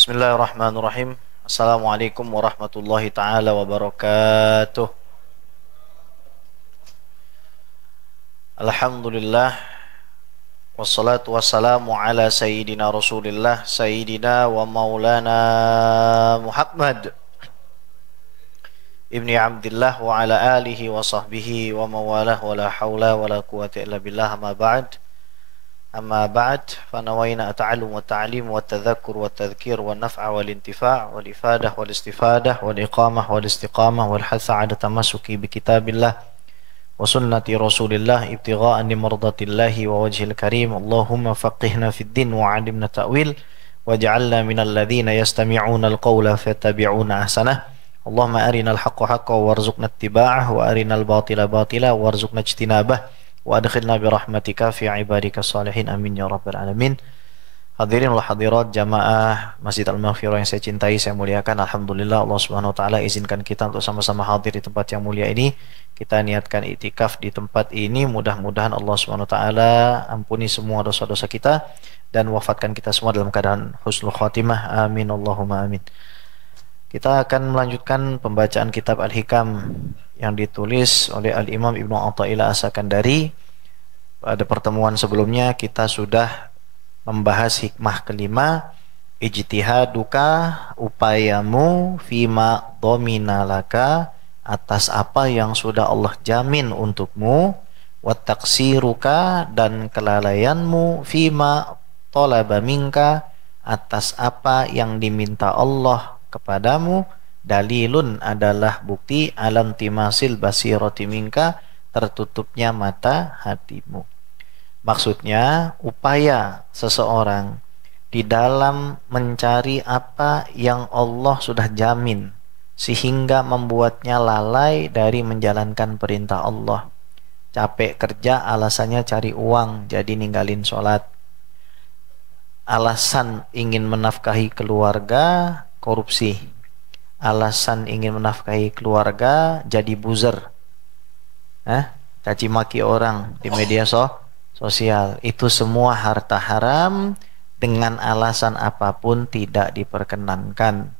Bismillahirrahmanirrahim. Assalamualaikum warahmatullahi taala wabarakatuh. Alhamdulillah wassalatu wassalamu ala sayyidina Rasulillah sayyidina wa maulana Muhammad ibni Abdillah wa ala alihi wa sahbihi wa mawalah wa la hawla wa la quwwata illa billah ma ba'd. أما بعد فنوينا التعلم والتعليم والتذكر والتذكير والنفع والانتفاع والإفادة والاستفادة والإقامة والاستقامة والحث على التمسك بكتاب الله وسنة رسول الله ابتغاء لمرضاة الله ووجه الكريم. اللهم فقهنا في الدين وعلمنا التأويل واجعلنا من الذين يستمعون القول فيتبعون أحسنه. اللهم أرنا الحق حقا وارزقنا اتباعه وأرنا الباطل باطلا وارزقنا اجتنابه wa adkhilna birahmatika fi ibadika salihin amin ya rabbal alamin. Hadirin wal hadirat jamaah Masjid Al-Maghfirah yang saya cintai, saya muliakan. Alhamdulillah Allah Subhanahu wa taala izinkan kita untuk sama-sama hadir di tempat yang mulia ini. Kita niatkan iktikaf di tempat ini. Mudah-mudahan Allah Subhanahu wa taala ampuni semua dosa-dosa kita dan wafatkan kita semua dalam keadaan husnul khatimah. Amin Allahumma amin. Kita akan melanjutkan pembacaan kitab Al-Hikam yang ditulis oleh Al-Imam Ibnu Athaillah As-Sakandari. Pada pertemuan sebelumnya kita sudah membahas hikmah kelima, ijtihaduka, upayamu, fima dominalaka, atas apa yang sudah Allah jamin untukmu, wattaksiruka, dan kelalaianmu, fima tolaba minka, atas apa yang diminta Allah kepadamu. Dalilun adalah bukti alam timasil basirati minka, tertutupnya mata hatimu. Maksudnya upaya seseorang di dalam mencari apa yang Allah sudah jamin sehingga membuatnya lalai dari menjalankan perintah Allah. Capek kerja alasannya cari uang jadi ninggalin sholat. Alasan ingin menafkahi keluarga korupsi. Alasan ingin menafkahi keluarga jadi buzzer, caci maki orang di media sosial. Itu semua harta haram, dengan alasan apapun tidak diperkenankan.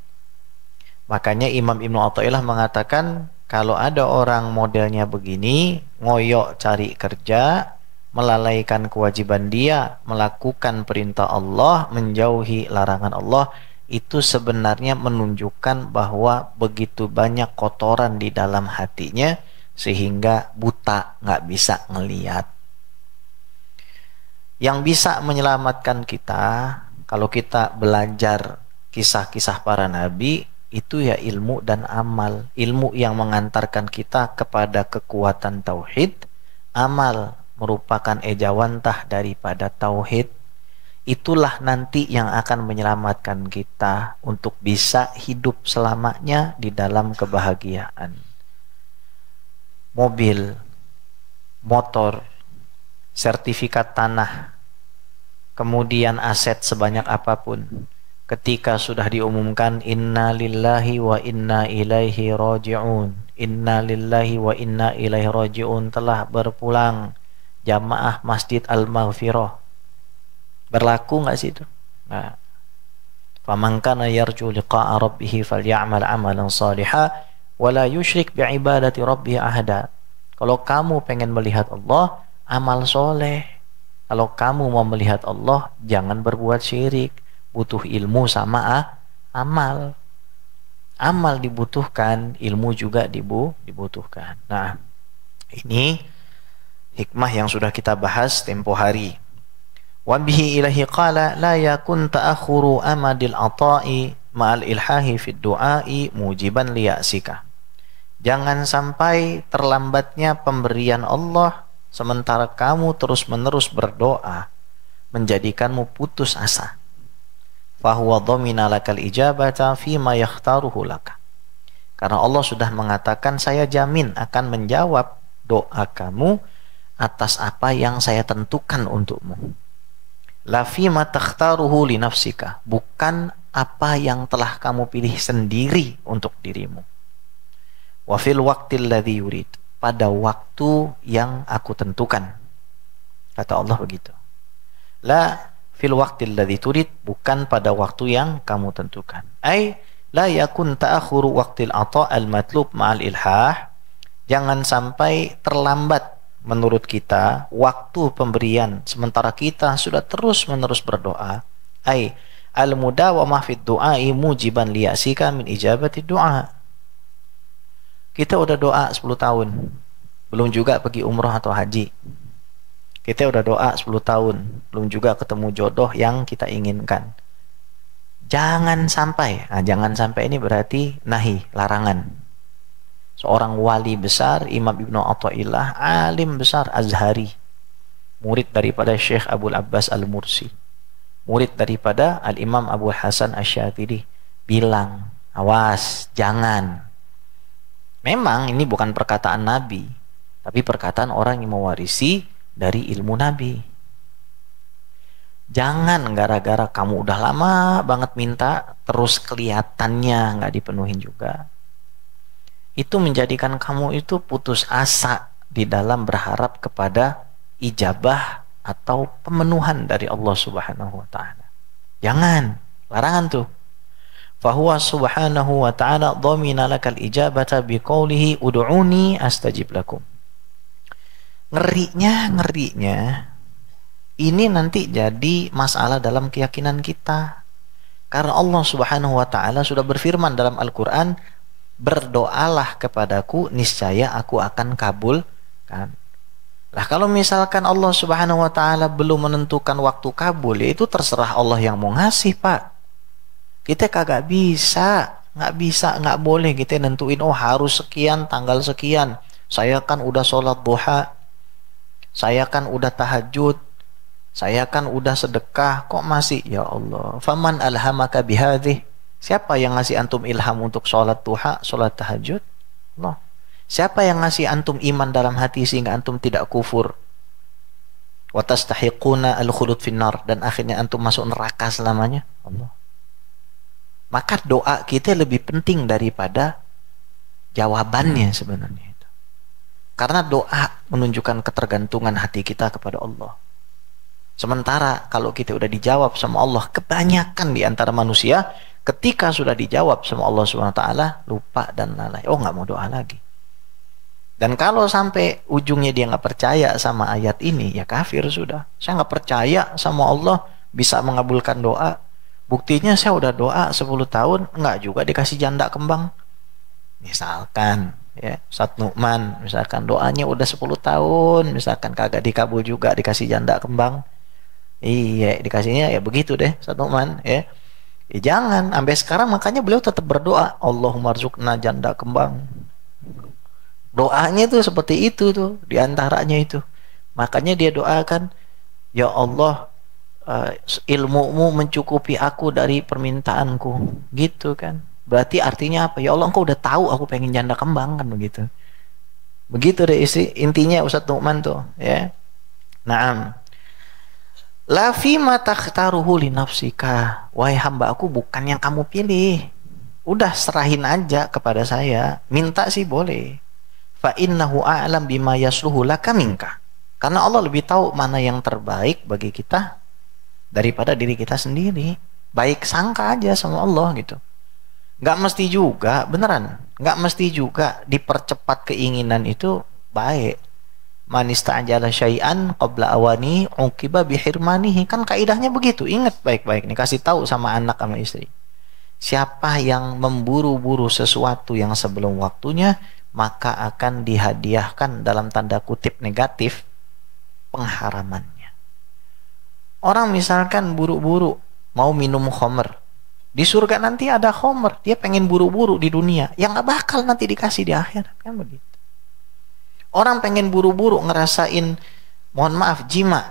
Makanya Imam Ibnu Athaillah mengatakan, kalau ada orang modelnya begini, ngoyok cari kerja, melalaikan kewajiban dia, melakukan perintah Allah, menjauhi larangan Allah, itu sebenarnya menunjukkan bahwa begitu banyak kotoran di dalam hatinya sehingga buta, nggak bisa ngelihat. Yang bisa menyelamatkan kita kalau kita belajar kisah-kisah para nabi itu ya ilmu dan amal. Ilmu yang mengantarkan kita kepada kekuatan tauhid, amal merupakan ejawantah daripada tauhid. Itulah nanti yang akan menyelamatkan kita untuk bisa hidup selamanya di dalam kebahagiaan. Mobil, motor, sertifikat tanah, kemudian aset sebanyak apapun, ketika sudah diumumkan inna lillahi wa inna ilaihi raji'un, inna lillahi wa inna ilaihi raji'un, telah berpulang jamaah Masjid Al-Maghfirah, berlaku nggak sih itu? Nah, faman kana yarju liqa'a rabbih falyamal 'amalan shalihan wa la yusyrik bi'ibadati rabbih ahada. Kalau kamu pengen melihat Allah, amal soleh. Kalau kamu mau melihat Allah, jangan berbuat syirik. Butuh ilmu sama amal. Amal dibutuhkan, ilmu juga dibutuhkan. Nah, ini hikmah yang sudah kita bahas tempo hari. Wa bihi ilahi qala la yakun ta'akhuru amadil ata'i ma'al ilhahi fid du'ai mujiban liya'sika. Jangan sampai terlambatnya pemberian Allah sementara kamu terus-menerus berdoa menjadikanmu putus asa. Fahuwa dhamina lakal ijabata fima yakhtaruhu laka. Karena Allah sudah mengatakan, saya jamin akan menjawab doa kamu atas apa yang saya tentukan untukmu. La fima takhtaruhu li nafsika, bukan apa yang telah kamu pilih sendiri untuk dirimu. Wa fil waqtil ladzi yurid, pada waktu yang aku tentukan. Kata Allah begitu. La fil waqtil ladzi turid, bukan pada waktu yang kamu tentukan. Ai la yakun ta'akhuru waqtil ata' al matlub ma'al ilhah, jangan sampai terlambat menurut kita waktu pemberian sementara kita sudah terus-menerus berdoa. Ai al mudawamah fid du'ai mujiban liyasika min ijabati du'a. Kita udah doa 10 tahun, belum juga pergi umrah atau haji. Kita udah doa 10 tahun, belum juga ketemu jodoh yang kita inginkan. Jangan sampai, jangan sampai ini berarti nahi, larangan. Seorang wali besar, Imam Ibnu Athaillah, alim besar Azhari, murid daripada Syekh Abdul Abbas Al-Mursi, murid daripada Al-Imam Abu Hasan Asy-Syadzili, bilang, awas, jangan. Memang ini bukan perkataan Nabi, tapi perkataan orang yang mewarisi dari ilmu Nabi. Jangan gara-gara kamu udah lama banget minta, terus kelihatannya nggak dipenuhin juga, itu menjadikan kamu itu putus asa di dalam berharap kepada ijabah atau pemenuhan dari Allah Subhanahu wa ta'ala. Jangan, larangan tuh. Fahuwa subhanahu wa ta'ala dhamina lakal ijabata biqaulihi ud'uni astajib lakum. Ngerinya ini nanti jadi masalah dalam keyakinan kita. Karena Allah Subhanahu wa ta'ala sudah berfirman dalam Al-Quran, berdoalah kepadaku, niscaya aku akan kabulkan. Lah kalau misalkan Allah Subhanahu wa ta'ala belum menentukan waktu kabul, ya itu terserah Allah yang mau ngasih, Pak. Kita kagak bisa, nggak boleh kita nentuin, oh harus sekian, tanggal sekian. Saya kan udah sholat duha, saya kan udah tahajud, saya kan udah sedekah, kok masih? Ya Allah, faman alhamaka bihadih, siapa yang ngasih antum ilham untuk sholat duha, sholat tahajud? Allah. Siapa yang ngasih antum iman dalam hati sehingga antum tidak kufur? Wa tastahiquna al-khulud finnar, dan akhirnya antum masuk neraka selamanya? Allah. Maka doa kita lebih penting daripada jawabannya sebenarnya itu. Karena doa menunjukkan ketergantungan hati kita kepada Allah. Sementara kalau kita udah dijawab sama Allah, kebanyakan di antara manusia ketika sudah dijawab sama Allah SWT lupa dan lalai. Oh, nggak mau doa lagi. Dan kalau sampai ujungnya dia nggak percaya sama ayat ini, ya kafir sudah. Saya nggak percaya sama Allah bisa mengabulkan doa. Buktinya saya udah doa 10 tahun, nggak juga dikasih janda kembang. Misalkan, ya, Ustaz Nu'man, misalkan doanya udah 10 tahun, misalkan kagak dikabul juga, dikasih janda kembang. Iya, dikasihnya ya begitu deh, Ustaz Nu'man, ya. Ya jangan, sampai sekarang makanya beliau tetap berdoa, Allahumma rzuqna janda kembang. Doanya tuh seperti itu tuh, diantaranya itu. Makanya dia doakan, ya Allah, ilmumu mencukupi aku dari permintaanku, gitu kan. Berarti artinya apa? Ya Allah, engkau udah tahu aku pengen janda kembang, kan begitu. Begitu deh isi intinya Ustaz Nu'man tuh, ya. Naam. La fi ma takhtaruhu li nafsika. Wahai hamba aku, bukan yang kamu pilih. Udah serahin aja kepada saya. Minta sih boleh. Fa innahu a'lam bima yasluhu laka minka. Karena Allah lebih tahu mana yang terbaik bagi kita daripada diri kita sendiri. Baik sangka aja sama Allah gitu. Nggak mesti juga, beneran, nggak mesti juga dipercepat keinginan itu baik. Man ista'jala syai'an qabla awani uqiba bihirmanihi. Kan kaidahnya begitu. Ingat baik-baik nih, kasih tahu sama anak sama istri. Siapa yang memburu-buru sesuatu yang sebelum waktunya, maka akan dihadiahkan dalam tanda kutip negatif pengharamannya. Orang misalkan buru-buru mau minum khamr, di surga nanti ada khamr, dia pengen buru-buru di dunia, yang gak bakal nanti dikasih di akhirat, kan begitu. Orang pengen buru-buru ngerasain, mohon maaf, jima,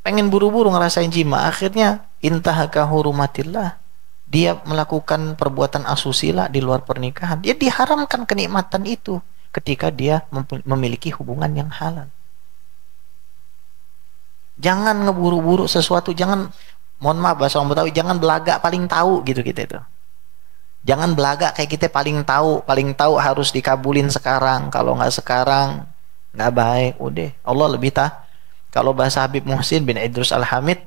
pengen buru-buru ngerasain jima, akhirnya intahaka hurumatillah, dia melakukan perbuatan asusila di luar pernikahan, dia diharamkan kenikmatan itu ketika dia memiliki hubungan yang halal. Jangan ngeburu-buru sesuatu, jangan, mohon maaf bahasa orang Betawi, jangan belagak paling tahu gitu kita itu. Jangan belagak kayak kita paling tahu harus dikabulin sekarang, kalau nggak sekarang nggak baik. Udah, Allah lebih tahu. Kalau bahasa Habib Muhsin bin Idrus Al-Hamid,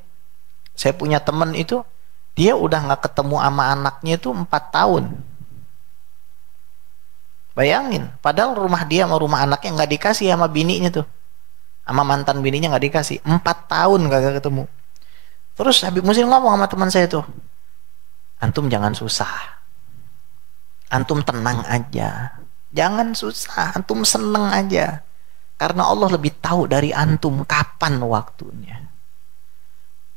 Saya punya teman itu, dia udah nggak ketemu sama anaknya itu 4 tahun. Bayangin, padahal rumah dia sama rumah anaknya nggak dikasih sama bininya tuh. Sama mantan bininya nggak dikasih. 4 tahun kagak ketemu. Terus Habib Musin ngomong sama teman saya tuh, antum jangan susah. Antum tenang aja. Jangan susah, antum seneng aja. Karena Allah lebih tahu dari antum kapan waktunya.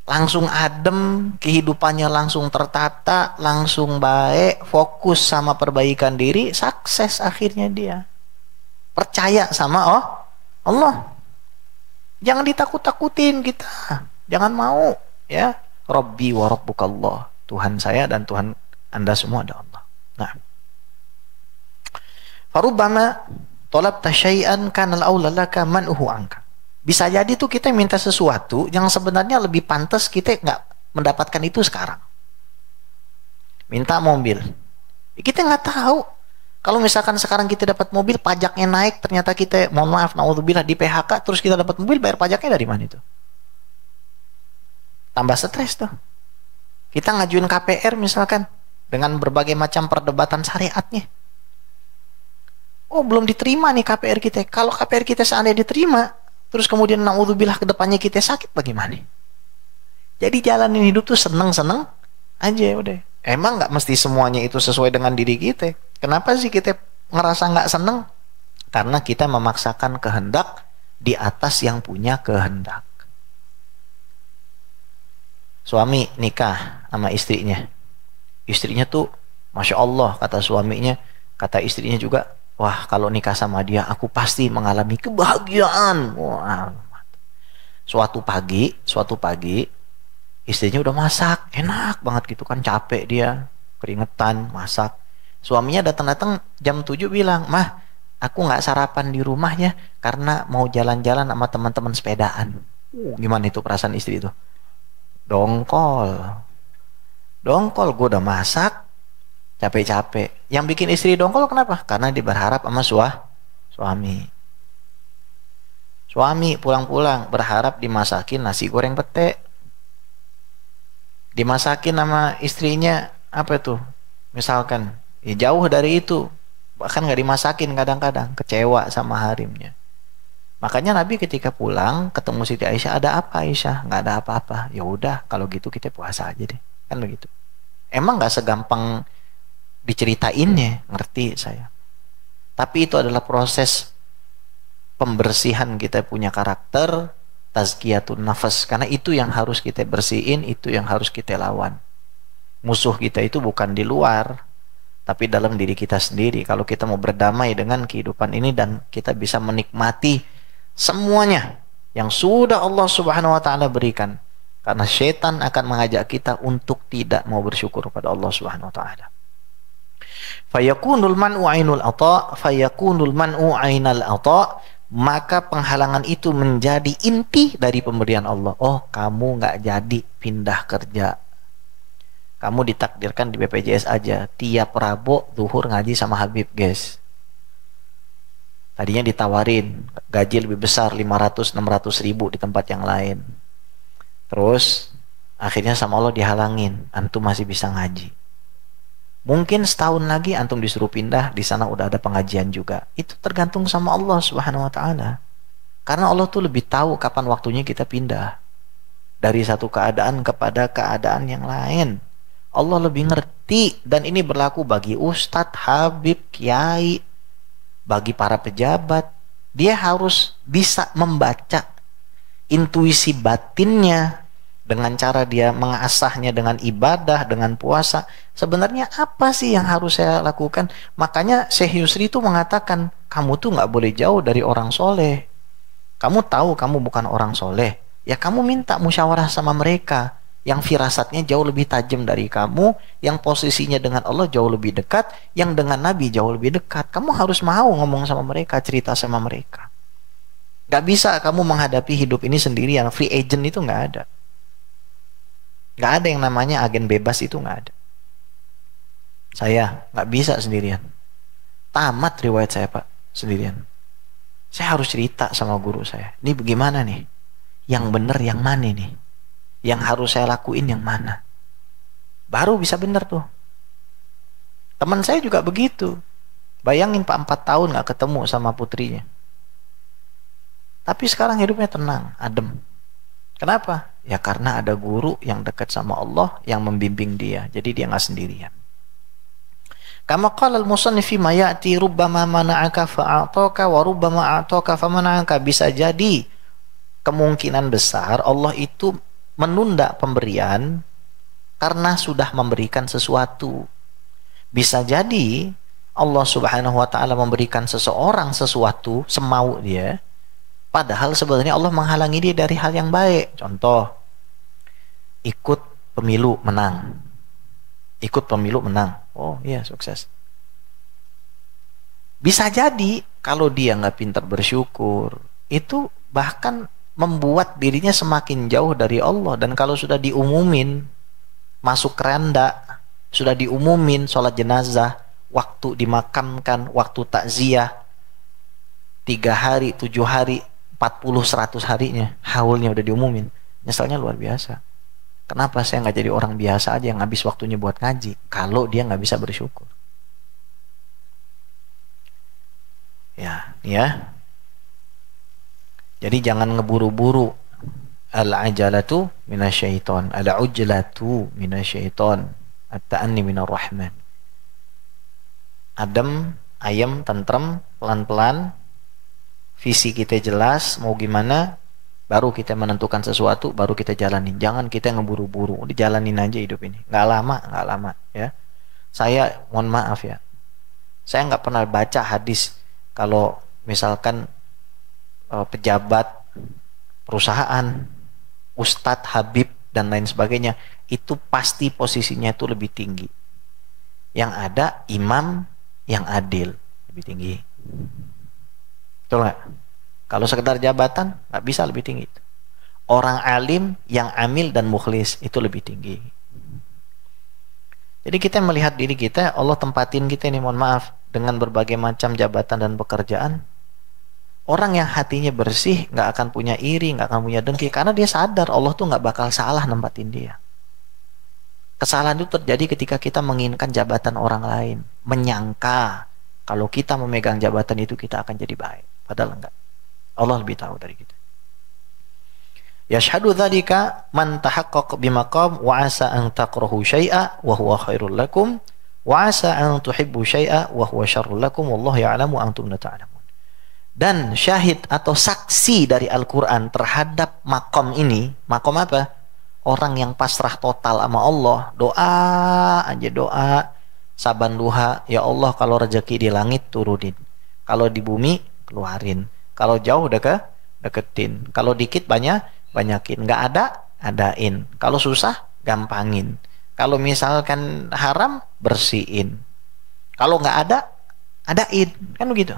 Langsung adem, kehidupannya langsung tertata, langsung baik, fokus sama perbaikan diri, sukses akhirnya dia. Percaya sama Allah. Jangan ditakut-takutin kita. Jangan mau, ya. Rabbi wa rabbukallah. Tuhan saya dan Tuhan Anda semua ada Allah. Nah, farubbama talabta syai'an kana al-aula laka man'uhu anka. Bisa jadi tuh kita minta sesuatu yang sebenarnya lebih pantas kita nggak mendapatkan itu sekarang. Minta mobil. Kita nggak tahu. Kalau misalkan sekarang kita dapat mobil, pajaknya naik, ternyata kita, mohon maaf, naudzubillah, di PHK, terus kita dapat mobil, bayar pajaknya dari mana itu? Tambah stres tuh. Kita ngajuin KPR misalkan, dengan berbagai macam perdebatan syariatnya. Oh, belum diterima nih KPR kita. Kalau KPR kita seandainya diterima, terus kemudian naudzubillah ke depannya kita sakit, bagaimana? Jadi jalanin hidup tuh seneng-seneng aja udah. Emang nggak mesti semuanya itu sesuai dengan diri kita. Kenapa sih kita ngerasa nggak seneng? Karena kita memaksakan kehendak di atas yang punya kehendak. Suami nikah sama istrinya. Istrinya tuh, Masya Allah, kata suaminya, kata istrinya juga, wah kalau nikah sama dia, aku pasti mengalami kebahagiaan. Wah. Suatu pagi, istrinya udah masak, enak banget gitu kan, capek dia, keringetan, masak. Suaminya datang-datang jam 7 bilang, mah, aku nggak sarapan di rumah ya, karena mau jalan-jalan sama teman-teman sepedaan. Gimana itu perasaan istri itu? Dongkol, gue udah masak, capek-capek. Yang bikin istri dongkol kenapa? Karena dia berharap sama suami. Suami pulang-pulang berharap dimasakin nasi goreng pete. Dimasakin sama istrinya apa tuh? Misalkan ya jauh dari itu, bahkan nggak dimasakin kadang-kadang, kecewa sama harimnya. Makanya Nabi ketika pulang ketemu Siti Aisyah, ada apa Aisyah? Nggak ada apa-apa. Ya udah kalau gitu kita puasa aja deh, kan begitu. Emang nggak segampang diceritainnya, ngerti saya. Tapi itu adalah proses pembersihan kita punya karakter, tazkiyatun nafas, karena itu yang harus kita bersihin, itu yang harus kita lawan. Musuh kita itu bukan di luar, tapi dalam diri kita sendiri. Kalau kita mau berdamai dengan kehidupan ini dan kita bisa menikmati semuanya yang sudah Allah Subhanahu wa taala berikan, karena setan akan mengajak kita untuk tidak mau bersyukur pada Allah Subhanahu wa taala. Fayakunul man'u ainul ata, fayakunul man'u ainal ata, maka penghalangan itu menjadi inti dari pemberian Allah. Oh, kamu nggak jadi pindah kerja. Kamu ditakdirkan di BPJS aja. Tiap Rabu zuhur ngaji sama Habib, guys. Tadinya ditawarin gaji lebih besar, 500-600 ribu di tempat yang lain. Terus akhirnya sama Allah dihalangin. Antum masih bisa ngaji. Mungkin setahun lagi antum disuruh pindah, di sana udah ada pengajian juga. Itu tergantung sama Allah Subhanahu wa taala. Karena Allah tuh lebih tahu kapan waktunya kita pindah dari satu keadaan kepada keadaan yang lain. Allah lebih ngerti, dan ini berlaku bagi ustadz, habib, kiai, bagi para pejabat. Dia harus bisa membaca intuisi batinnya dengan cara dia mengasahnya dengan ibadah, dengan puasa. Sebenarnya apa sih yang harus saya lakukan? Makanya Syekh Yusri itu mengatakan, kamu tuh nggak boleh jauh dari orang soleh. Kamu tahu kamu bukan orang soleh, ya kamu minta musyawarah sama mereka yang firasatnya jauh lebih tajam dari kamu, yang posisinya dengan Allah jauh lebih dekat, yang dengan Nabi jauh lebih dekat. Kamu harus mau ngomong sama mereka, cerita sama mereka. Gak bisa kamu menghadapi hidup ini sendirian. Free agent itu gak ada. Gak ada yang namanya agen bebas, itu gak ada. Saya gak bisa sendirian. Tamat riwayat saya, Pak, sendirian. Saya harus cerita sama guru saya. Ini bagaimana nih? Yang benar yang mana nih? Yang harus saya lakuin yang mana? Baru bisa benar tuh. Teman saya juga begitu. Bayangin Pak, 4 tahun nggak ketemu sama putrinya. Tapi sekarang hidupnya tenang, adem. Kenapa? Ya karena ada guru yang dekat sama Allah yang membimbing dia. Jadi dia nggak sendirian. Kama qala al-musannif fi ma ya'ti rubbama mana'aka fa'ataka wa rubbama a'taka famana'aka. Bisa jadi kemungkinan besar Allah itu menunda pemberian karena sudah memberikan sesuatu. Bisa jadi Allah Subhanahu wa taala memberikan seseorang sesuatu semau dia, padahal sebenarnya Allah menghalangi dia dari hal yang baik. Contoh, ikut pemilu menang. Ikut pemilu menang. Oh iya, sukses. Bisa jadi kalau dia nggak pintar bersyukur, itu bahkan membuat dirinya semakin jauh dari Allah. Dan kalau sudah diumumin masuk keranda, sudah diumumin sholat jenazah, waktu dimakamkan, waktu takziah, 3 hari, 7 hari, 40, 100 harinya, haulnya udah diumumin, nyesalnya luar biasa. Kenapa saya nggak jadi orang biasa aja yang habis waktunya buat ngaji, kalau dia nggak bisa bersyukur. Ya. Jadi jangan ngeburu-buru. Al-ajalatu minasyaiton, al-ujlatu minasyaiton, at-ta'anni minar rahman. Adem, ayem, tentrem, pelan-pelan, visi kita jelas, mau gimana, baru kita menentukan sesuatu, baru kita jalanin. Jangan kita ngeburu-buru, dijalanin aja hidup ini. Nggak lama, ya. Saya, mohon maaf ya, saya nggak pernah baca hadis kalau misalkan pejabat perusahaan, ustadz, habib, dan lain sebagainya, itu pasti posisinya itu lebih tinggi. Yang ada imam yang adil, lebih tinggi. Betul nggak? Kalau sekedar jabatan, nggak bisa lebih tinggi. Orang alim yang amil dan mukhlis, itu lebih tinggi. Jadi kita melihat diri kita, Allah tempatin kita ini, mohon maaf, dengan berbagai macam jabatan dan pekerjaan. Orang yang hatinya bersih nggak akan punya iri, nggak akan punya dengki, karena dia sadar Allah tuh nggak bakal salah nempatin dia. Kesalahan itu terjadi ketika kita menginginkan jabatan orang lain, menyangka kalau kita memegang jabatan itu kita akan jadi baik, padahal enggak. Allah lebih tahu dari kita. Yashhadu dzalika man tahaqqaq bimaqam wa asa an takrahu syai'a wa huwa khairul lakum wa asa an tuhibbu syai'a wa huwa syarrul lakum wallahu ya'lamu antum la ta'lamun. Dan syahid atau saksi dari Al-Quran terhadap makom ini, makom apa? Orang yang pasrah total sama Allah, doa aja doa, saban duha, ya Allah kalau rezeki di langit turunin, kalau di bumi keluarin, kalau jauh deketin, kalau dikit banyakin, nggak ada adain, kalau susah gampangin, kalau misalkan haram bersihin, kalau nggak ada adain, kan begitu.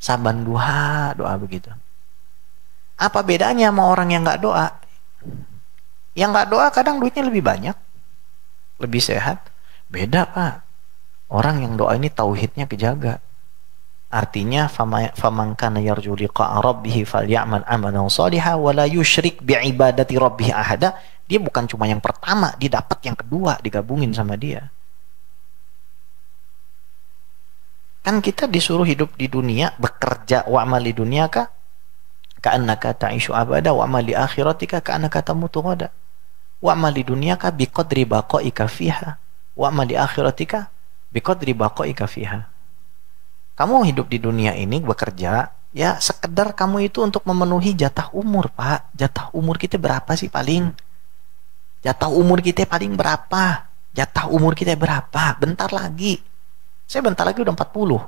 Saban doa begitu. Apa bedanya sama orang yang nggak doa? Yang nggak doa kadang duitnya lebih banyak, lebih sehat. Beda Pak. Orang yang doa ini tauhidnya kejaga. Artinya faman kana yarju liqa'a rabbih falyamal amalan shalihan wa la yusyrik bi'ibadati rabbih ahada. Dia bukan cuma yang pertama, dia dapat yang kedua digabungin sama dia. Kan kita disuruh hidup di dunia, bekerja, wa'mal di dunia ka'annaka ta'ishu abada, wa'mal di akhiratika ka'annaka tamutu ghada. Wa'mal di dunia biqadri baqaika fiha, wa'mal di akhiratika biqadri baqaika fiha. Kamu hidup di dunia ini bekerja, ya sekedar kamu itu untuk memenuhi jatah umur, Pak. Jatah umur kita berapa sih paling? Jatah umur kita paling berapa? Jatah umur kita berapa? Bentar lagi. Saya bentar lagi udah 40.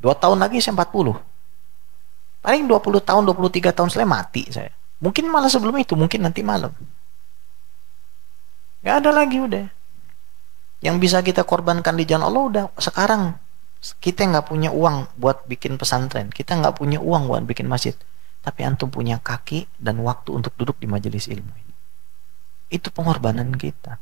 2 tahun lagi saya 40. Paling 20 tahun, 23 tahun setelah mati saya. Mungkin malah sebelum itu, mungkin nanti malam. Gak ada lagi udah. Yang bisa kita korbankan di jalan Allah udah sekarang. Kita nggak punya uang buat bikin pesantren. Kita nggak punya uang buat bikin masjid. Tapi antum punya kaki dan waktu untuk duduk di majelis ilmu. Itu pengorbanan kita.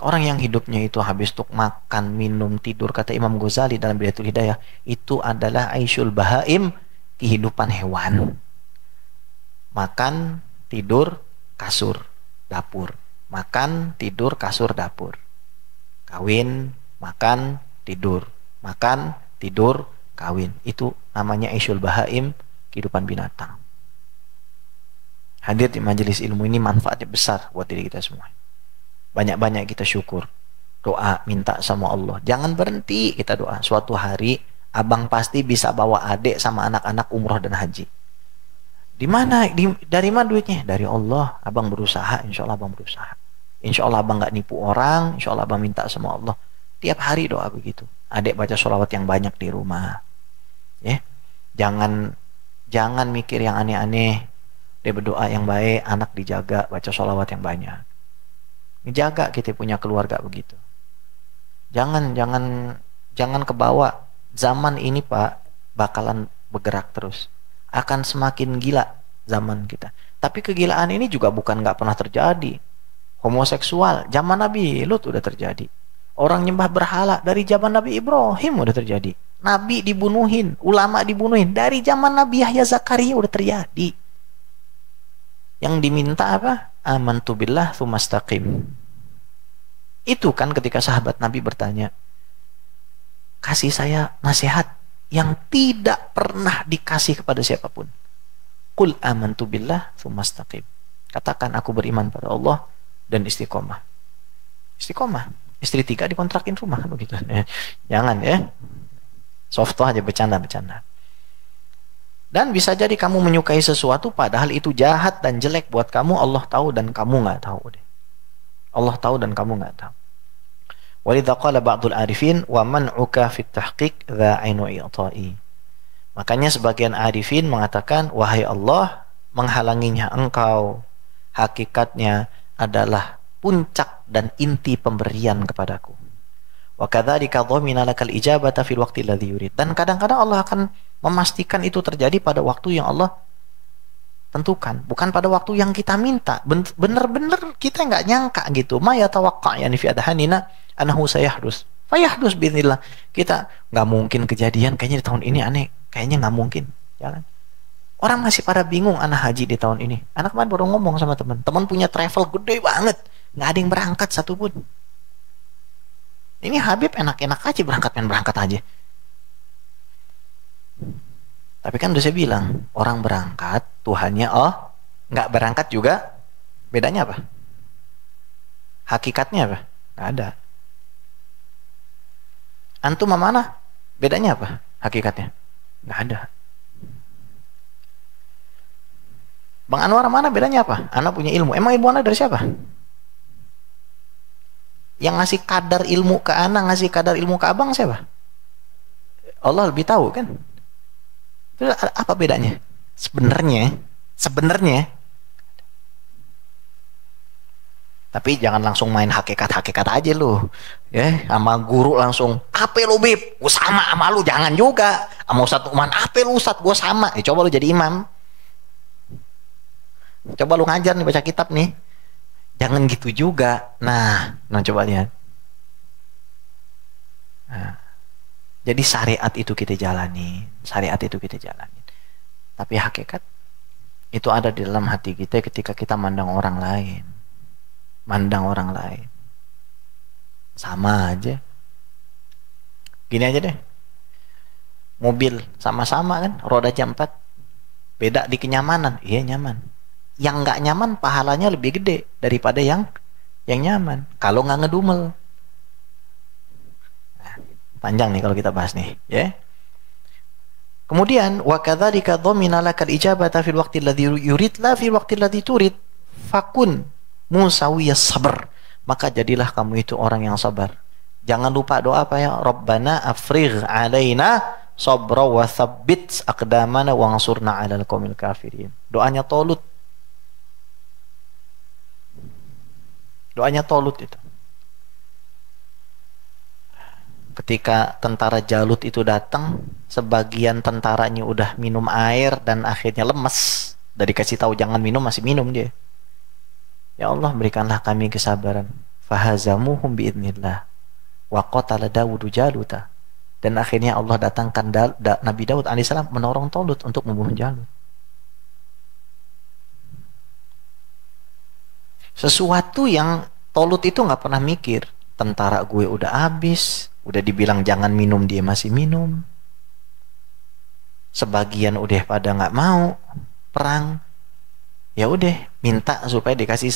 Orang yang hidupnya itu habis untuk makan, minum, tidur, kata Imam Ghazali dalam Bidayatul Hidayah, itu adalah aisyul bahaim, kehidupan hewan. Makan, tidur, kasur, dapur. Makan, tidur, kasur, dapur. Kawin, makan, tidur. Makan, tidur, kawin. Itu namanya Aisyul Bahaim, kehidupan binatang. Hadir di majelis ilmu ini manfaatnya besar buat diri kita semua. Banyak-banyak kita syukur. Doa, minta sama Allah. Jangan berhenti kita doa. Suatu hari, abang pasti bisa bawa adik sama anak-anak umroh dan haji. Di mana? Dari mana duitnya? Dari Allah. Abang berusaha, insya Allah abang berusaha. Insya Allah abang gak nipu orang. Insya Allah abang minta sama Allah. Tiap hari doa begitu. Adik baca sholawat yang banyak di rumah. Ya, jangan mikir yang aneh-aneh. Dia berdoa yang baik, anak dijaga, baca sholawat yang banyak. Jaga kita punya keluarga begitu. Jangan kebawa. Zaman ini Pak bakalan bergerak terus. Akan semakin gila zaman kita. Tapi kegilaan ini juga bukan nggak pernah terjadi. Homoseksual zaman Nabi Lut udah terjadi. Orang nyembah berhala dari zaman Nabi Ibrahim udah terjadi. Nabi dibunuhin, ulama dibunuhin dari zaman Nabi Yahya Zakaria udah terjadi. Yang diminta apa? Amantu billah tsumastaqim. Itu kan ketika sahabat Nabi bertanya, kasih saya nasihat yang tidak pernah dikasih kepada siapapun. Qul amantu billah tsumastaqim. Katakan aku beriman pada Allah dan istiqomah. Istiqomah. Istri 3 dikontrakin rumah kan begitu. Jangan ya. Softo aja bercanda-bercanda. Dan bisa jadi kamu menyukai sesuatu padahal itu jahat dan jelek buat kamu. Allah tahu dan kamu nggak tahu deh. Allah tahu dan kamu nggak tahu. Walidha qala ba'dul arifin wa man'uka fit tahqiq dha 'ainu i'ta'i. Makanya sebagian arifin mengatakan, wahai Allah, menghalanginya engkau hakikatnya adalah puncak dan inti pemberian kepadaku. Wa kadzalika dhamina lakal ijabata fil waqti alladhi yurid. Dan kadang-kadang Allah akan memastikan itu terjadi pada waktu yang Allah tentukan, bukan pada waktu yang kita minta. Bener-bener kita nggak nyangka gitu. Ma yatawaqqa yani fi adhanina annahu sayahdus. Fayahdus biidznillah. Kita nggak mungkin kejadian kayaknya di tahun ini aneh, kayaknya nggak mungkin. Jangan. Orang masih pada bingung anak haji di tahun ini. Anak kemarin baru ngomong sama teman punya travel gede banget, nggak ada yang berangkat satupun. Ini Habib enak-enak aja berangkat aja. Tapi kan udah saya bilang, orang berangkat, Tuhannya nggak berangkat juga, bedanya apa? Hakikatnya apa? Nggak ada. Antum mana? Bedanya apa? Hakikatnya? Nggak ada. Bang Anwar mana? Bedanya apa? Anak punya ilmu. Emang ilmu anak dari siapa? Yang ngasih kadar ilmu ke anak, ngasih kadar ilmu ke abang siapa? Allah lebih tahu kan? Apa bedanya? Sebenarnya. Tapi jangan langsung main hakikat aja lu. Ya, sama guru langsung, "Apa lu, Bib? Gua sama sama lu." Jangan juga. Sama Ustaz Uman, "Apa lu, Ustaz? Gua sama." Coba lu jadi imam. Coba lu ngajar nih, baca kitab nih. Jangan gitu juga. Nah coba lihat. Nah. Jadi syariat itu kita jalani. Tapi hakikat itu ada di dalam hati kita ketika kita mandang orang lain. Sama aja. Gini aja deh. Mobil sama-sama kan, roda jam 4. Beda di kenyamanan. Iya nyaman. Yang nggak nyaman pahalanya lebih gede daripada yang nyaman. Kalau nggak ngedumel. Panjang nih kalau kita bahas nih, ya. Kemudian wa kadzalika dhamina lakal ijabata fil waqti alladhi yurid la fil waqti alladhi turid fakun musawiyas sabr. Maka jadilah kamu itu orang yang sabar. Jangan lupa doa apa ya? Rabbana afrigh alaina sabra wa tsabbit aqdamana wansurna 'alal qaumil kafirin. Doanya Tolut. Itu. Ketika tentara Jalut itu datang, sebagian tentaranya udah minum air dan akhirnya lemes. Dari kasih tahu jangan minum, masih minum dia. Ya Allah, berikanlah kami kesabaran. Fahazamuhum biidznillah. Wa qatala Dawudu Jaluta. Dan akhirnya Allah datangkan Nabi Daud alaihissalam menolong Tolut untuk membunuh Jalut. Sesuatu yang Tolut itu nggak pernah mikir. Tentara gue udah habis, udah dibilang jangan minum, dia masih minum. Sebagian udah pada nggak mau perang. Ya udah, minta supaya dikasih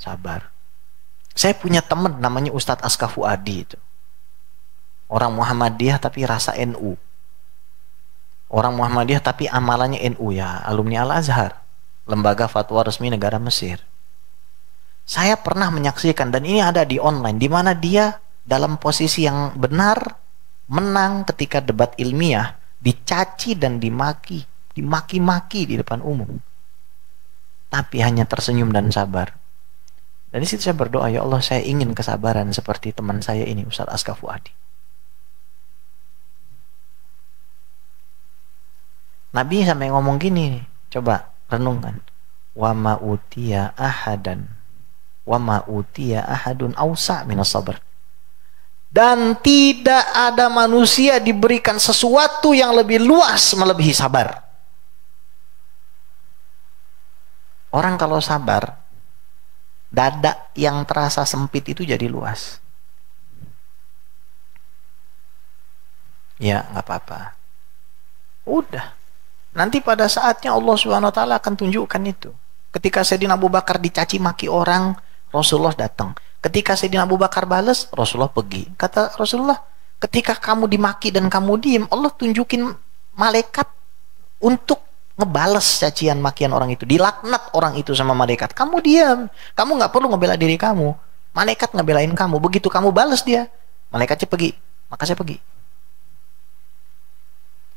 sabar. Saya punya teman namanya Ustadz Aska Fuadi itu. Orang Muhammadiyah tapi rasa NU. Orang Muhammadiyah tapi amalannya NU ya, alumni Al-Azhar, lembaga fatwa resmi negara Mesir. Saya pernah menyaksikan dan ini ada di online di mana dia dalam posisi yang benar menang ketika debat ilmiah, dicaci dan dimaki-maki di depan umum. Tapi hanya tersenyum dan sabar. Dan di situ saya berdoa, ya Allah, saya ingin kesabaran seperti teman saya ini, Ustadz Aska Fuadi. Nabi sampai ngomong gini, coba renungkan. Wa ma utiya ahadun awsa minas sabr. Dan tidak ada manusia diberikan sesuatu yang lebih luas melebihi sabar. Orang kalau sabar, dada yang terasa sempit itu jadi luas. Ya, nggak apa-apa. Udah. Nanti pada saatnya Allah SWT akan tunjukkan itu. Ketika Sayyidina Abu Bakar dicaci maki orang, Rasulullah datang. Ketika Sayyidina Abu Bakar balas, Rasulullah pergi. Kata Rasulullah, ketika kamu dimaki dan kamu diem, Allah tunjukin malaikat untuk ngebales cacian makian orang itu. Dilaknat orang itu sama malaikat. Kamu diam. Kamu nggak perlu ngebela diri kamu. Malaikat ngebelain kamu. Begitu kamu balas dia, malaikatnya pergi. Maka saya pergi.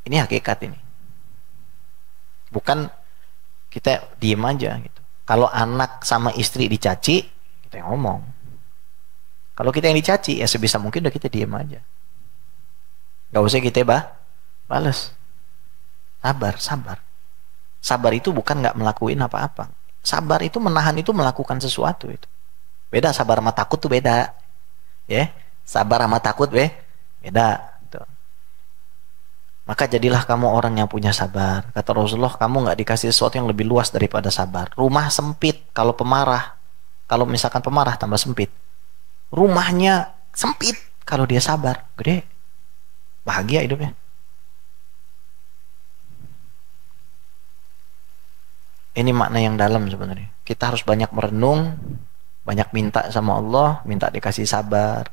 Ini hakikat ini. Bukan kita diem aja gitu. Kalau anak sama istri dicaci, kita yang ngomong. Kalau kita yang dicaci, ya sebisa mungkin udah kita diem aja. Gak usah kita balas. Sabar. Sabar itu bukan gak melakuin apa-apa. Sabar itu menahan itu melakukan sesuatu itu. Beda, sabar sama takut tuh beda. Ya, sabar sama takut beda. Maka jadilah kamu orang yang punya sabar. Kata Rasulullah, kamu gak dikasih sesuatu yang lebih luas daripada sabar. Rumah sempit kalau pemarah. Kalau misalkan pemarah tambah sempit. Rumahnya sempit kalau dia sabar, gede. Bahagia hidupnya. Ini makna yang dalam sebenarnya. Kita harus banyak merenung, banyak minta sama Allah, minta dikasih sabar,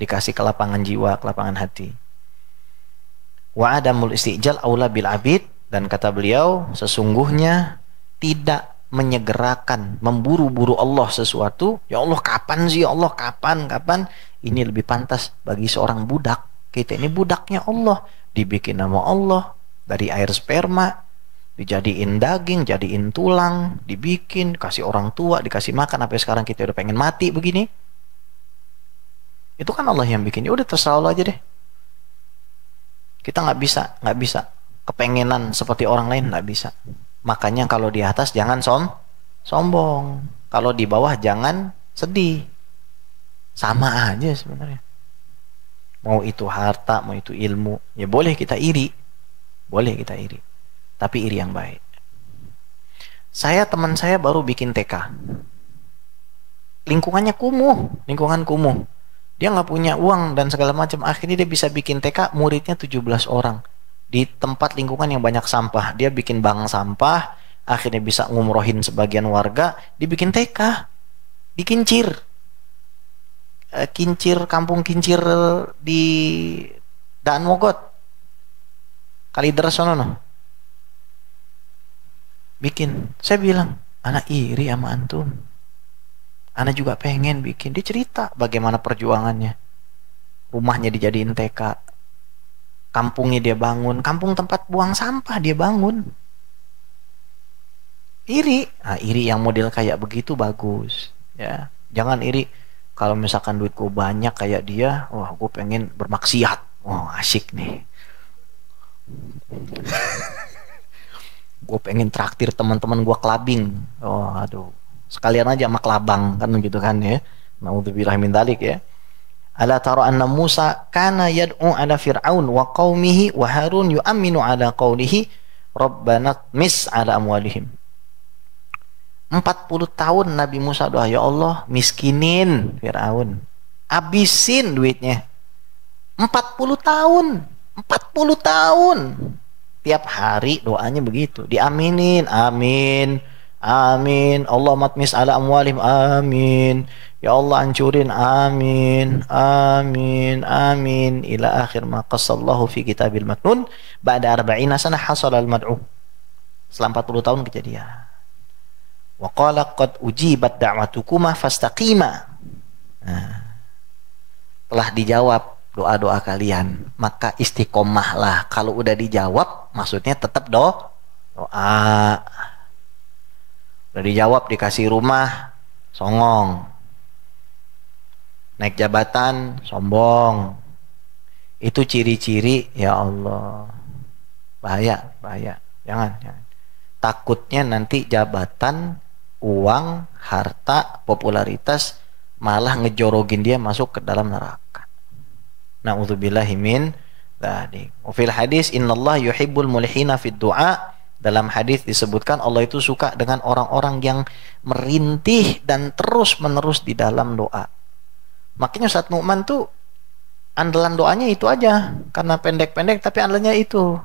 dikasih kelapangan jiwa, kelapangan hati. Wa adamul istijal aula bil abid, dan kata beliau, sesungguhnya tidak menyegerakan, memburu-buru Allah sesuatu. Ya Allah, kapan sih? Ya Allah, kapan? Ini lebih pantas bagi seorang budak. Kita ini budaknya Allah, dibikin nama Allah dari air sperma, dijadiin daging, jadiin tulang, dibikin, kasih orang tua, dikasih makan, sampai sekarang kita udah pengen mati begini. Itu kan Allah yang bikin. Ya udah, terserah Allah aja deh. Kita nggak bisa kepengenan seperti orang lain, nggak bisa. Makanya kalau di atas jangan sombong, kalau di bawah jangan sedih. Sama aja sebenarnya. Mau itu harta, mau itu ilmu, ya boleh kita iri, tapi iri yang baik. Teman saya baru bikin TK, lingkungan kumuh. Dia nggak punya uang dan segala macam. Akhirnya dia bisa bikin TK, muridnya 17 orang. Di tempat lingkungan yang banyak sampah, dia bikin bank sampah. Akhirnya bisa ngumrohin sebagian warga. Dibikin TK di Kincir, kampung Kincir di Daan Mogot, Kalideres sono no. Bikin. Saya bilang, anak iri sama antum. Anak juga pengen bikin. Dia cerita bagaimana perjuangannya. Rumahnya dijadiin TK. Kampungnya dia bangun. Kampung tempat buang sampah dia bangun. Iri. Nah, iri yang model kayak begitu bagus. Ya, jangan iri. Kalau misalkan duitku banyak kayak dia, wah gue pengen bermaksiat. Wah asik nih. Gue pengen traktir teman-teman gue clubbing. Oh aduh. Sekalian aja sama kelabang kan gitu kan ya. Naudzubillah min dzalik ya. Ala tara anna Musa kana yad'u ala Fir'aun wa qaumihi wa Harun yu'minu ala qaulihi Rabbana mis ala amwalihim. 40 tahun Nabi Musa doa, ya Allah miskinin Fir'aun, abisin duitnya. 40 tahun, 40 tahun. Tiap hari doanya begitu, diaminin, amin, amin. Allah matmis ala amwalim, amin. Ya Allah hancurin, amin, amin, amin. Ila akhir ma qasallahu fi kitabil maknun. Ba'da arba'ina sana hasal al-mad'u. Setelah 40 tahun kejadian. Wa qala qad ujibat da'watukuma fastaqima. Nah, telah dijawab doa-doa kalian, maka istiqomahlah. Kalau udah dijawab, maksudnya tetap doa. Udah dijawab, dikasih rumah, songong. Naik jabatan, sombong. Itu ciri-ciri, ya Allah. Bahaya, bahaya. Jangan, jangan. Takutnya nanti jabatan, uang, harta, popularitas malah ngejorogin dia masuk ke dalam neraka. Na'udzubillahi min dzalik. Wa fil hadis innallaha yuhibbul mulihina fid du'a. Dalam hadis disebutkan Allah itu suka dengan orang-orang yang merintih dan terus-menerus di dalam doa. Makanya Ustaz Nu'man tuh andalan doanya itu aja, karena pendek-pendek tapi andalannya itu.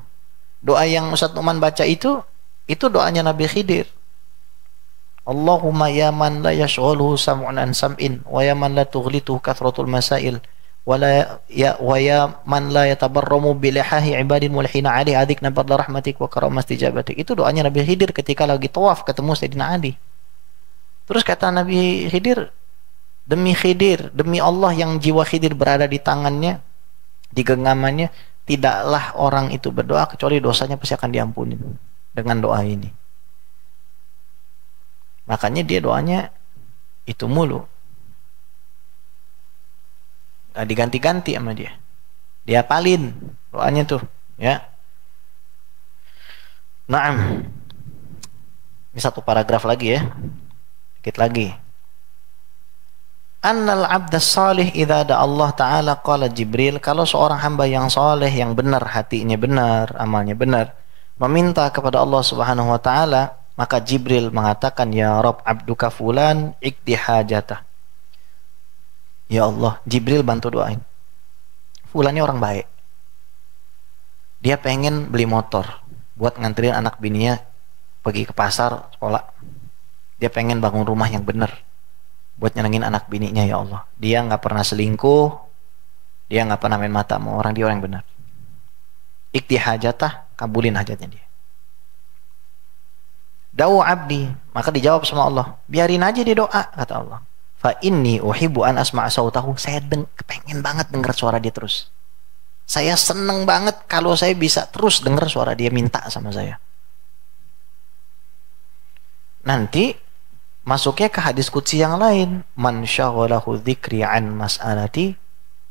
Doa yang Ustaz Nu'man baca itu doanya Nabi Khidir. Allahumma ya man la yashghaluhu sam'un an sam'in wa ya man la tughlituhu kathratul masail wa ya man la yatabarramu bilihahi ibadin mulhina ali adikna fadla rahmatik wa karamah istijabatik. Itu doanya Nabi Khidir ketika lagi tawaf ketemu Sayyidina Ali. Terus kata Nabi Khidir, demi Allah yang jiwa Khidir berada di tangannya, di genggamannya, tidaklah orang itu berdoa kecuali dosanya pasti akan diampunin dengan doa ini. Makanya dia doanya itu mulu. Nah, diganti-ganti sama dia. Dia hafalin doanya tuh, ya. Naam. Ini satu paragraf lagi ya. Dikit lagi. Annal abda salih idza da Allah taala qala Jibril, kalau seorang hamba yang saleh, yang benar hatinya benar, amalnya benar, meminta kepada Allah Subhanahu wa taala, maka Jibril mengatakan, ya Rabb abduka fulan ikdi hajatah. Ya Allah, Jibril bantu doain. Fulan ini orang baik. Dia pengen beli motor buat nganterin anak bininya pergi ke pasar, sekolah. Dia pengen bangun rumah yang benar buat nyenengin anak bininya, ya Allah. Dia nggak pernah selingkuh, dia nggak pernah main mata sama orang, dia orang yang benar. Ikdi hajatah, kabulin hajatnya dia. Da'u abdi, maka dijawab sama Allah, biarin aja dia doa, kata Allah. Fa inni uhibbu an asma'a sautahu, saya pengen banget dengar suara dia terus. Saya seneng banget kalau saya bisa terus dengar suara dia minta sama saya. Nanti masuknya ke hadis qudsi yang lain, man syaghalahu dzikri an mas'alati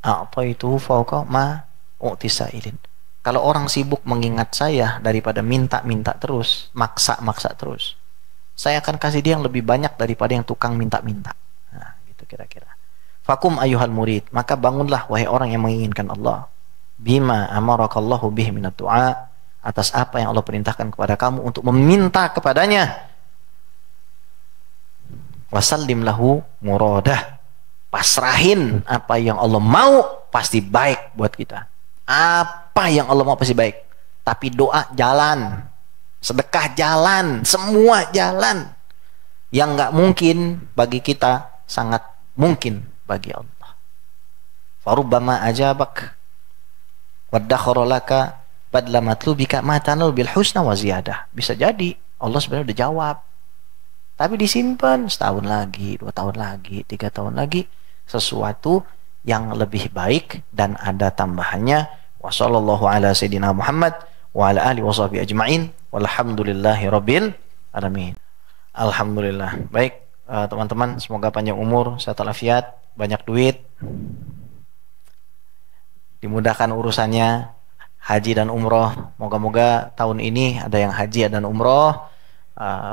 a'taituhu fawqa ma u'tisailin. Kalau orang sibuk mengingat saya daripada minta-minta terus, maksa-maksa terus, saya akan kasih dia yang lebih banyak daripada yang tukang minta-minta. Nah, gitu kira-kira. Fakum ayuhal murid, maka bangunlah wahai orang yang menginginkan Allah. Bima amarakallahu bihi minat du'a, atas apa yang Allah perintahkan kepada kamu untuk meminta kepadanya. Wasallim lahu muradah, pasrahin apa yang Allah mau, pasti baik buat kita. Apa yang Allah mau pasti baik. Tapi doa jalan, sedekah jalan, semua jalan. Yang nggak mungkin bagi kita sangat mungkin bagi Allah. Farubbama ajabak waddakhara laka badla matlubika ma tanal bil husna wa ziyadah. Bisa jadi Allah sebenarnya udah jawab, tapi disimpan setahun lagi, 2 tahun lagi, 3 tahun lagi, sesuatu yang lebih baik dan ada tambahannya. Wa sallallahu ala sayyidina Muhammad wa ala alihi washabihi ajma'in walhamdulillahi rabbil alamin. Alhamdulillah. Baik, teman-teman, semoga panjang umur, sehat walafiat, banyak duit, dimudahkan urusannya haji dan umroh. Moga-moga tahun ini ada yang haji dan umroh,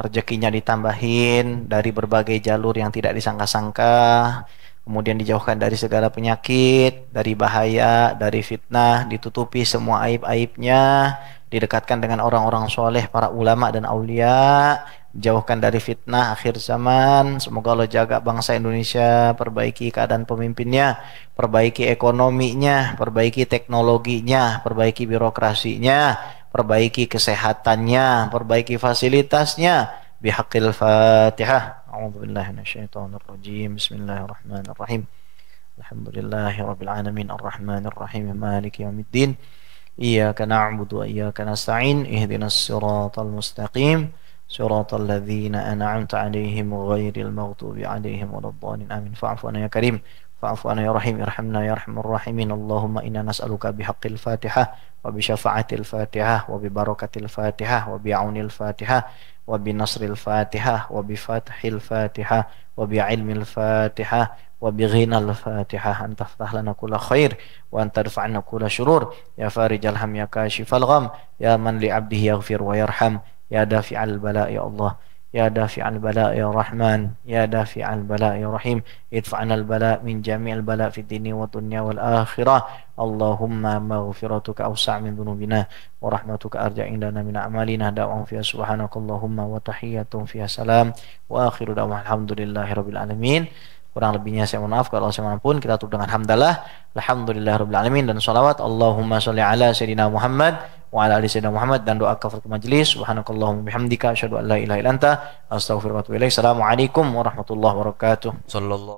rezekinya ditambahin dari berbagai jalur yang tidak disangka-sangka, kemudian dijauhkan dari segala penyakit, dari bahaya, dari fitnah, ditutupi semua aib-aibnya, didekatkan dengan orang-orang soleh, para ulama dan aulia, jauhkan dari fitnah akhir zaman. Semoga Allah jaga bangsa Indonesia, perbaiki keadaan pemimpinnya, perbaiki ekonominya, perbaiki teknologinya, perbaiki birokrasinya, perbaiki kesehatannya, perbaiki fasilitasnya. Bihaqqil Fatihah. A'udzubillahi minasyaitonirrajim. Bismillahirrahmanirrahim. Alhamdulillahirabbil alamin arrahmanir rahim maliki yaumiddin. Iyyaka na'budu wa iyyaka nasta'in ihdinas siratal mustaqim siratal ladzina an'amta 'alaihim ghairil maghdubi 'alaihim waladdallin amin fa'fu anna ya karim fa'fu anna ya rahim irhamna ya arhamar rahimin Allahumma inna nas'aluka bihaqqil fatihah wa bi syafa'atil fatihah wa bi barakatil fatihah wa bi 'aunil fatihah wa bi nasril fatihah wa bi fathil fatihah wa bi 'ilmil fatihah wa bi ghinal fatihah an taftah lana kulla khair wa an tadfa'na kulla syurur ya farijal ham ya kashifal gham ya man li 'abdihi yaghfir wa yarham ya dafi'al bala ya Allah ya dafi'al bala ya Rahman ya dafi'al bala ya Rahim idfa'na al bala min jami'il bala fid dini wa dunya wal akhirah Allahumma maghfiratuka awsa' min dhunubina wa rahmatuka arja' indana min a'malina da'wa fiha subhanakallahumma wa tahiyyatun fiha salam wa akhiru da'wa alhamdulillahi rabbil alamin. Kurang lebihnya saya mohon maaf, kalau saya pun kita tutup dengan hamdalah alhamdulillahirabbil alamin dan salawat Allahumma sholli ala sayyidina Muhammad wa ala ali sayyidina Muhammad dan doa kafaratul majelis subhanakallahumma bihamdika asyhadu an la ilaha illa anta astaghfiruka wa atubu ilaik. Assalamualaikum warahmatullahi wabarakatuh. Sallallahu